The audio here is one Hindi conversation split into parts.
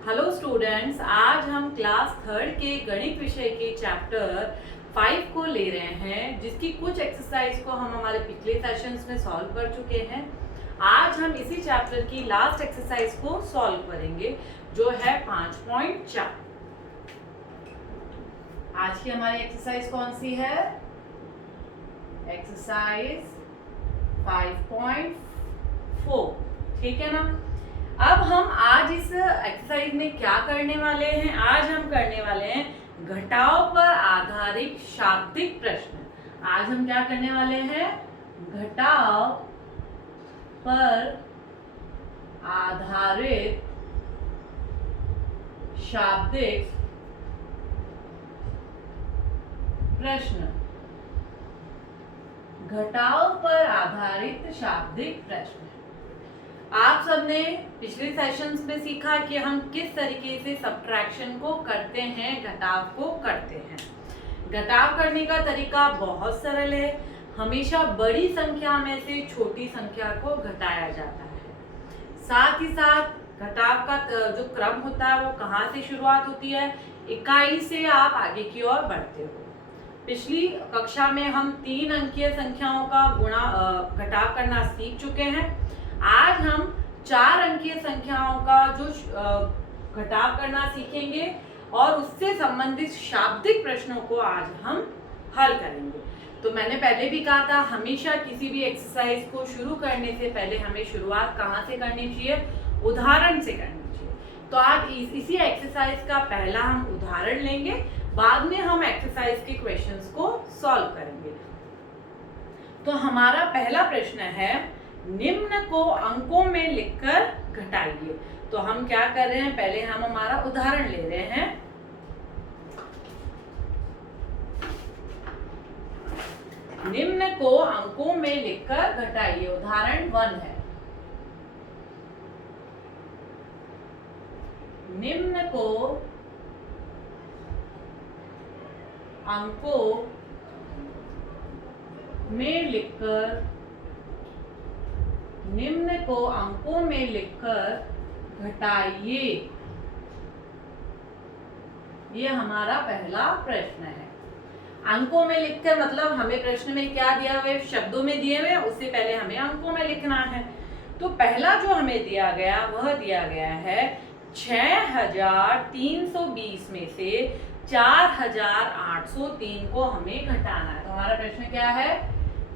हेलो स्टूडेंट्स, आज हम क्लास थर्ड के गणित विषय के चैप्टर 5 को ले रहे हैं, जिसकी कुछ एक्सरसाइज को हम हमारे पिछले सेशंस में सॉल्व कर चुके हैं। आज हम इसी चैप्टर की लास्ट एक्सरसाइज को सॉल्व करेंगे, जो है 5.4। आज की हमारी एक्सरसाइज कौन सी है? एक्सरसाइज 5.4, ठीक है ना। अब हम आज इस एक्सरसाइज में क्या करने वाले हैं? आज हम करने वाले हैं घटाव पर आधारित शाब्दिक प्रश्न। आज हम क्या करने वाले हैं? घटाव पर आधारित शाब्दिक प्रश्न। घटाव पर आधारित शाब्दिक प्रश्न। आप सबने पिछले सेशंस में सीखा कि हम किस तरीके से सब्ट्रैक्शन को करते हैं, घटाव को करते हैं। घटाव करने का तरीका बहुत सरल है। हमेशा बड़ी संख्या में से छोटी संख्या को घटाया जाता है। साथ ही साथ घटाव का जो क्रम होता है वो कहाँ से शुरुआत होती है? इकाई से आप आगे की ओर बढ़ते हो। पिछली कक्षा में हम 3 अंकीय संख्याओं का घटाव करना सीख चुके हैं। आज हम 4 अंकीय संख्याओं का जो घटाव करना सीखेंगे और उससे संबंधित शाब्दिक प्रश्नों को आज हम हल करेंगे। तो मैंने पहले भी कहा था, हमेशा किसी भी एक्सरसाइज को शुरू करने से पहले हमें शुरुआत कहाँ से करनी चाहिए? उदाहरण से करनी चाहिए। तो आज इसी एक्सरसाइज का पहला हम उदाहरण लेंगे, बाद में हम एक्सरसाइज के क्वेश्चंस को सॉल्व करेंगे। तो हमारा पहला प्रश्न है, निम्न को अंकों में लिखकर घटाइए। तो हम क्या कर रहे हैं? पहले हम हमारा उदाहरण ले रहे हैं। निम्न को अंकों में लिखकर घटाइए। उदाहरण 1 है, निम्न को अंकों में लिखकर घटाइए। ये हमारा पहला प्रश्न है। अंकों में लिखकर मतलब हमें प्रश्न में क्या दिया हुआ है? शब्दों में दिए हुए, उससे पहले हमें अंकों में लिखना है। तो पहला जो हमें दिया गया वह दिया गया है 6320 में से 4803 को हमें घटाना है। तो हमारा प्रश्न क्या है?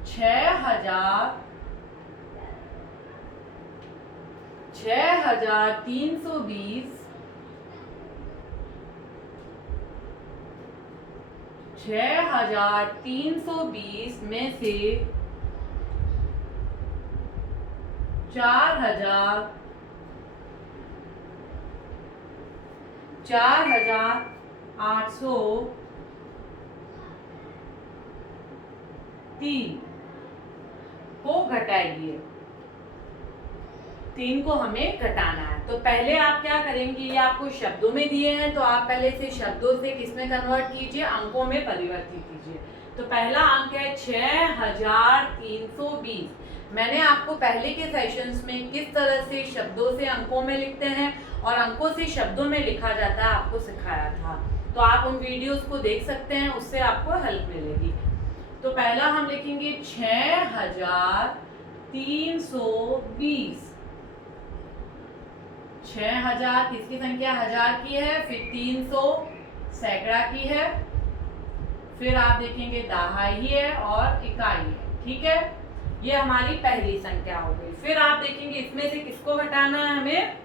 6320 में से 4803 को घटाइए। 3 को हमें घटाना है। तो पहले आप क्या करेंगे? ये आपको शब्दों में दिए हैं, तो आप पहले से शब्दों से किसमें कन्वर्ट कीजिए? अंकों में परिवर्तित कीजिए। तो पहला अंक है 6320। मैंने आपको पहले के सेशंस में किस तरह से शब्दों से अंकों में लिखते हैं और अंकों से शब्दों में लिखा जाता है आपको सिखाया था। तो आप उन वीडियोस को देख सकते हैं, उससे आपको हेल्प मिलेगी। तो पहला हम लिखेंगे 6320। 6000 किसकी संख्या? हजार की है। फिर 300 सैकड़ा की है। फिर आप देखेंगे दहाई है और इकाई है, ठीक है। ये हमारी पहली संख्या हो गई। फिर आप देखेंगे इसमें से किसको घटाना है हमें?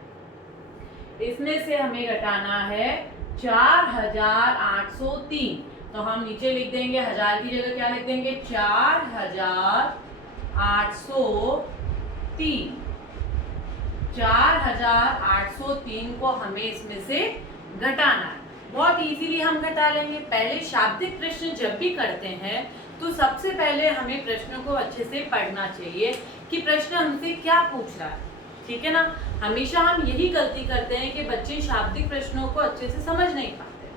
इसमें से हमें घटाना है 4803। तो हम नीचे लिख देंगे, हजार की जगह क्या लिख देंगे? 4803। 4803 को हमें इसमें से घटाना है। बहुत इजीली हम घटा लेंगे। पहले शाब्दिक प्रश्न जब भी करते हैं तो सबसे पहले हमें प्रश्नों को अच्छे से पढ़ना चाहिए कि प्रश्न हमसे क्या पूछ रहा है, ठीक है ना। हमेशा हम यही गलती करते हैं कि बच्चे शाब्दिक प्रश्नों को अच्छे से समझ नहीं पाते।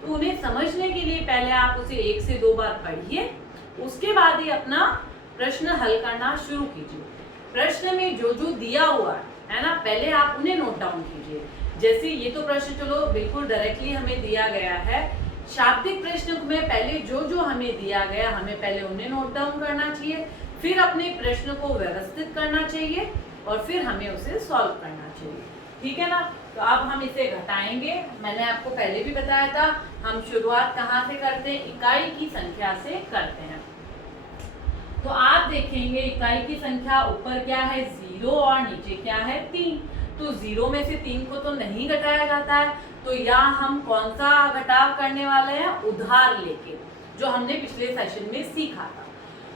तो उन्हें समझने के लिए पहले आप उसे 1 से 2 बार पढ़िए, उसके बाद ही अपना प्रश्न हल करना शुरू कीजिए। प्रश्न में जो जो दिया हुआ है है ना, पहले आप उन्हें नोट डाउन कीजिए। जैसे ये तो प्रश्न चलो बिल्कुल डायरेक्टली हमें दिया गया है, शाब्दिक प्रश्न में पहले जो जो हमें दिया गया हमें पहले उन्हें नोट डाउन करना चाहिए, फिर अपने प्रश्न को व्यवस्थित करना चाहिए और फिर हमें उसे सॉल्व करना चाहिए। ठीक है ना, तो अब हम इसे घटाएंगे। मैंने आपको पहले भी बताया था, हम शुरुआत कहाँ से करते हैं, इकाई की संख्या से करते हैं। तो आप देखेंगे इकाई की संख्या ऊपर क्या है 0 और नीचे क्या है 3। तो 0 में से 3 को तो नहीं घटाया जाता है, तो यहाँ हम कौन सा घटाव करने वाले हैं, उधार लेके, जो हमने पिछले सेशन में सीखा था।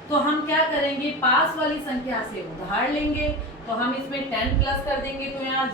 तो हम क्या करेंगे, पास वाली संख्या से उधार लेंगे, तो हम इसमें 10 प्लस कर देंगे, तो यहाँ